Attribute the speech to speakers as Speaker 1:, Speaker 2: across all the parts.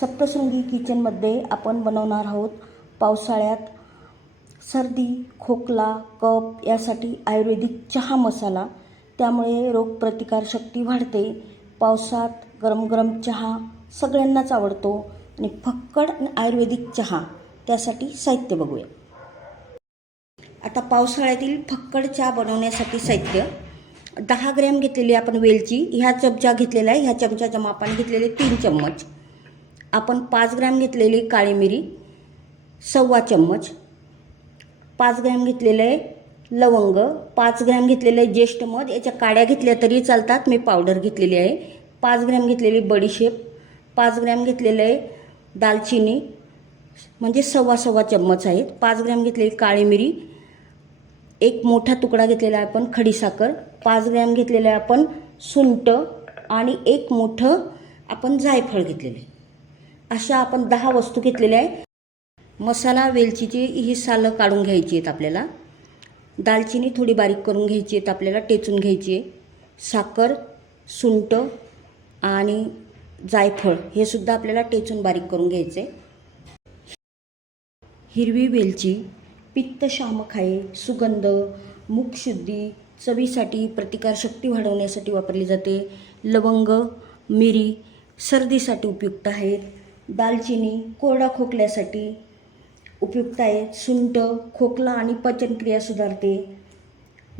Speaker 1: सप्तशृंगी किचनमध्ये आपण बनवणार आहोत पावसाळ्यात सर्दी खोकला कप यासाठी आयुर्वेदिक चहा मसाला. त्यामुळे रोगप्रतिकारशक्ती वाढते. पावसात गरम गरम चहा सगळ्यांनाच आवडतो. आणि फक्कड आयुर्वेदिक चहा त्यासाठी साहित्य बघूया. आता पावसाळ्यातील फक्कड चहा बनवण्यासाठी साहित्य. दहा ग्रॅम घेतलेली आपण वेलची. ह्या चमचा घेतलेला आहे. ह्या चमच्याच्या मापाने घेतलेले तीन चम्मच. आपण पाच ग्रॅम घेतलेली काळी मिरी सव्वा चम्मच. पाच ग्रॅम घेतलेलं आहे लवंग पाच ग्रॅम घेतलेलं आहे ज्येष्ठ मध. याच्या काड्या घेतल्या तरी चालतात. मी पावडर घेतलेली आहे. पाच ग्रॅम घेतलेली बडीशेप पाच ग्रॅम घेतलेलं आहे दालचिनी म्हणजे सव्वा सव्वा चम्मच आहेत. पाच ग्रॅम घेतलेली काळी मिरी. एक मोठा तुकडा घेतलेला आहे आपण खडीसाखर पाच ग्रॅम घेतलेलं आहे आपण सुंट आणि एक मोठं आपण जायफळ घेतलेलं. आहे अशा आपण दहा वस्तू घेतलेल्या आहे मसाला वेलचीची ही सालं काढून घ्यायची आहेत आपल्याला. दालचिनी थोडी बारीक करून घ्यायची आहेत आपल्याला टेचून घ्यायची आहे. साखर सुंट आणि जायफळ हे सुद्धा आपल्याला टेचून बारीक करून घ्यायचे आहे. हिरवी वेलची पित्तशामक आहे सुगंध मुखशुद्धी चवीसाठी प्रतिकारशक्ती वाढवण्यासाठी वापरली जाते. लवंग मिरी सर्दीसाठी उपयुक्त आहेत. दालचिनी कोरडा खोकल्यासाठी उपयुक्त आहे. सुंठ खोकला आणि पचनक्रिया सुधारते.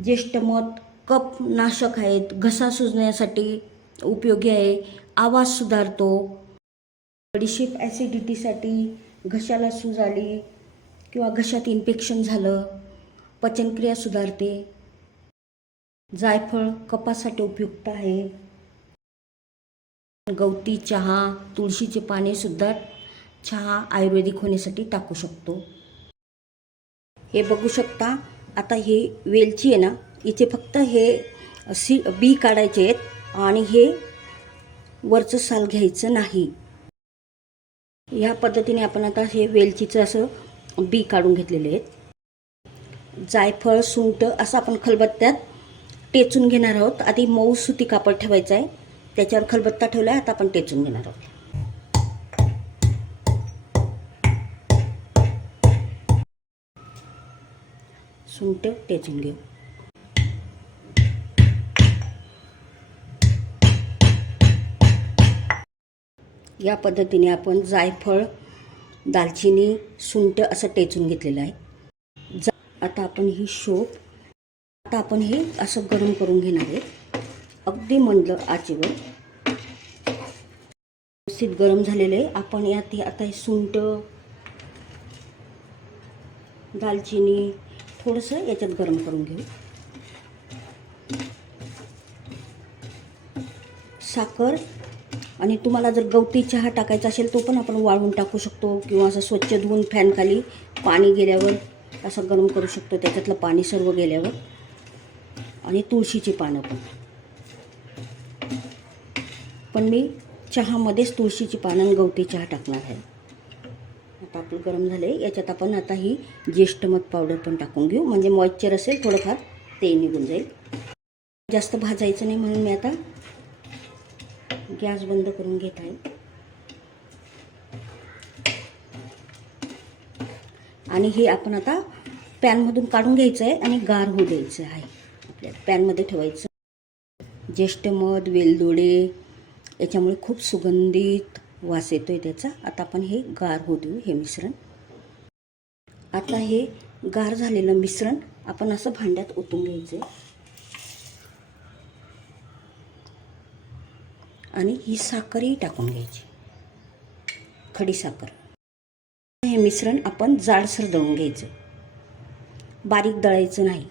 Speaker 1: ज्येष्ठ मध नाशक आहेत. घसा सुजण्यासाठी उपयोगी आहे. आवाज सुधारतो. बडीशेप ॲसिडिटीसाठी घशाला सूज आली किंवा घशात इन्फेक्शन झालं पचनक्रिया सुधारते. जायफळ कपासाठी उपयुक्त आहे. गवती चहा तुळशीचे पानेसुद्धा चहा आयुर्वेदिक होण्यासाठी टाकू शकतो. हे बघू शकता आता हे वेलची आहे ना इथे फक्त हे सी बी काढायचे आहेत आणि हे वरचं साल घ्यायचं नाही. ह्या पद्धतीने आपण आता हे वेलचीचं असं बी काढून घेतलेले आहेत. जायफळ सुंट असं आपण खलबत्त्यात टेचून घेणार आहोत. आधी मऊ सुती कापड ठेवायचं आहे. त्याच्यावर खलबत्ता ठेवला आहे आता आपण टेचून घेणार आहोत. सुंट टेचून घेऊ. या पद्धतीने आपण जायफळ दालचिनी सुंट असं टेचून घेतलेलं आहे. जा आता आपण ही शोप आता आपण हे असं गरम करून घेणार आहे अगदी मंद आचेवर. व्यवस्थित गरम झालेलं. आहे आपण यात हे आता हे सुंट दालचिनी थोडंसं याच्यात गरम करून घेऊ. साखर आणि तुम्हाला जर गवती चहा टाकायचा असेल तो पण आपण वाळवून टाकू शकतो किंवा असं स्वच्छ धुवून फॅनखाली पाणी गेल्यावर असं गरम करू शकतो. त्याच्यातलं पाणी सर्व गेल्यावर. आणि तुळशीची पानं पण. पण मी चहामध्येच तुळशीची पानं आणि गवती चहा टाकणार आहे. आता आपलं गरम झालं आहे याच्यात आपण आता ही ज्येष्ठ मध पावडर पण टाकून घेऊ. म्हणजे मॉइश्चर असेल थोडंफार ते निघून जाईल. जास्त भाजायचं नाही म्हणून मी आता गॅस बंद करून घेत आहे. आणि हे आपण आता पॅनमधून काढून घ्यायचं आहे आणि गार होऊ द्यायचं आहे. आपल्या पॅनमध्ये ठेवायचं ज्येष्ठ मध वेलदोडे याच्यामुळे खूप सुगंधित वास येतो आहे त्याचा. आता आपण हे गार होऊ देऊ हे मिश्रण. आता हे गार झालेलं मिश्रण आपण असं भांड्यात ओतून घ्यायचं. आणि ही साखरही टाकून घ्यायची. खडी साखर. हे मिश्रण आपण जाडसर दळून घ्यायचं. बारीक दळायचं नाही.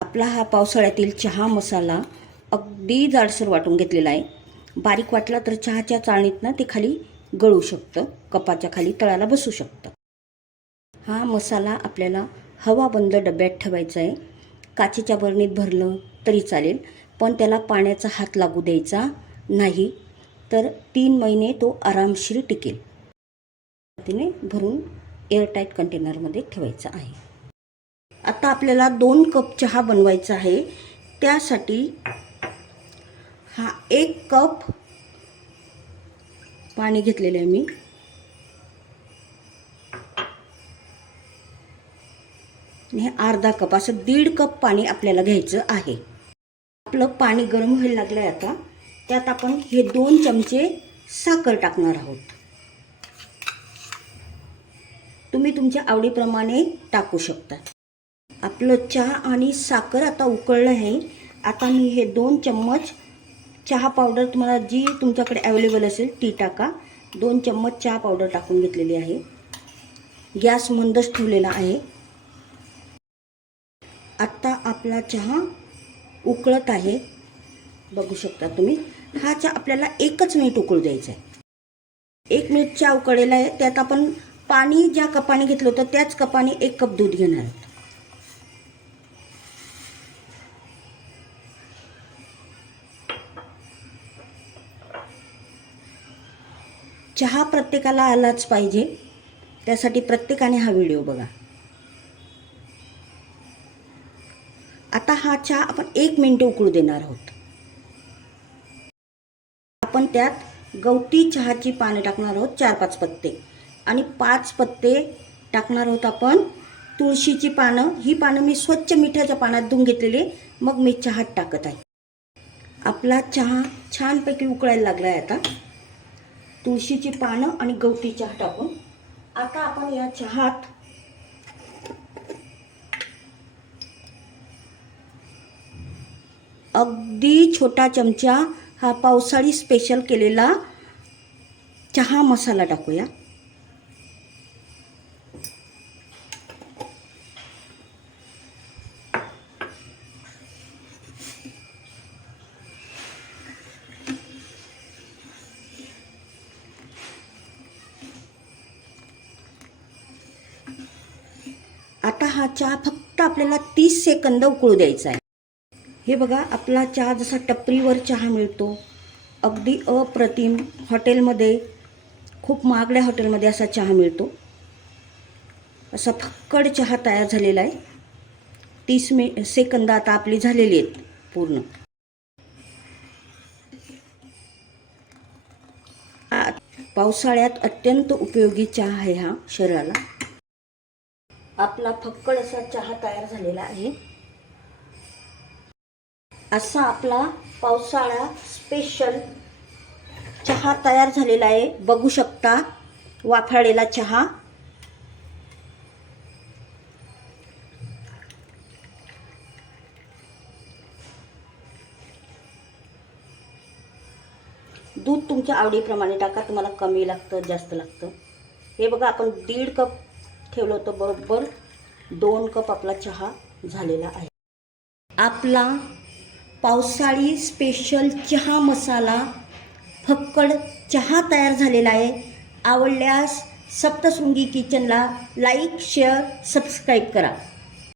Speaker 1: आपला हा पावसाळ्यातील चहा मसाला अगदी जाडसर वाटून घेतलेला आहे. बारीक वाटला तर चहाच्या चाळणीतनं ते खाली गळू शकतं. कपाच्या खाली तळाला बसू शकतं. हा मसाला आपल्याला हवा बंद डब्यात ठेवायचा आहे. काचेच्या बरणीत भरलं तरी चालेल पण त्याला पाण्याचा हात लागू द्यायचा नाही तर तीन महिने तो आरामशीर टिकेल. तिने भरून एअरटाईट कंटेनरमध्ये ठेवायचा आहे. आता आपल्याला दोन कप चहा बनवायचा आहे. त्यासाठी हा एक कप पाणी घेतलेलं आहे मी. हे अर्धा कप असं दीड कप पाणी आपल्याला घ्यायचं आहे. आपलं पाणी गरम व्हायला लागलं आहे आता. त्यात आपण हे दोन चमचे साखर टाकणार आहोत. तुम्ही तुमच्या आवडीप्रमाणे टाकू शकता. आपलं चहा आणि साखर आता उकळलं आहे. आता मी हे दोन चम्मच चहा पावडर तुम्हाला जी तुमच्याकडे अवेलेबल असेल ती टाका. दोन चम्मच चहा पावडर टाकून घेतलेली आहे. गॅस मंदच ठेवलेला आहे. आत्ता आपला चहा उकळत आहे. बघू शकता तुम्ही. हा चहा आपल्याला एकच मिनिट उकळू द्यायचा आहे. एक मिनिट चहा उकळलेला आहे. त्यात आपण पाणी ज्या कपाने घेतलं होतं त्याच कपाने एक कप दूध घेणार आहोत. चहा प्रत्येकाला आलाच पाहिजे. त्यासाठी प्रत्येकाने हा व्हिडिओ बघा. आता हा चहा आपण एक मिनटं उकळू देणार आहोत. आपण त्यात गवती चहाची पाने टाकणार आहोत चार पाच पत्ते. आणि पाच पत्ते टाकणार आहोत आपण. तुळशीची पानं ही पानं मी स्वच्छ मिठाच्या पाण्यात धुवून घेतलेली मग मी चहात टाकत आहे. आपला चहा छानपैकी उकळायला लागला आहे आता. तुळशीची पानं आणि गवती चहा टाकून. आता आपण या चहात अगदी छोटा चमचा हा पावसाळी स्पेशल केलेला चहा मसाला टाकूया. आता हा चहा फक्त आपल्याला तीस सेकंद उकळू द्यायचा आहे. हे बघा आपला चहा जसा टपरीवर चहा मिळतो अगदी अप्रतिम हॉटेलमध्ये खूप महागड्या हॉटेलमध्ये असा चहा मिळतो. असा फक्कड चहा तयार झालेला आहे. तीस मि सेकंद आता आपली झालेली आहेत पूर्ण. पावसाळ्यात अत्यंत उपयोगी चहा आहे हा शरीराला. आपला फक्कड असा चहा तयार झालेला आहे. असा आपला पावसाळा स्पेशल चहा तयार झालेला आहे. बघू शकता वाफाळलेला चहा. दूध तुमच्या आवडीप्रमाणे टाका तुम्हाला कमी लागतं जास्त लागतं. हे बघा आपण दीड कप ठेवलं होतं बरोबर. दोन कप आपला चहा झालेला आहे. आपला पावसाळी स्पेशल चहा मसाला फक्कड चहा तयार झालेला आहे. आवडल्यास सप्तशृंगी किचनला लाईक शेअर सबस्क्राईब करा.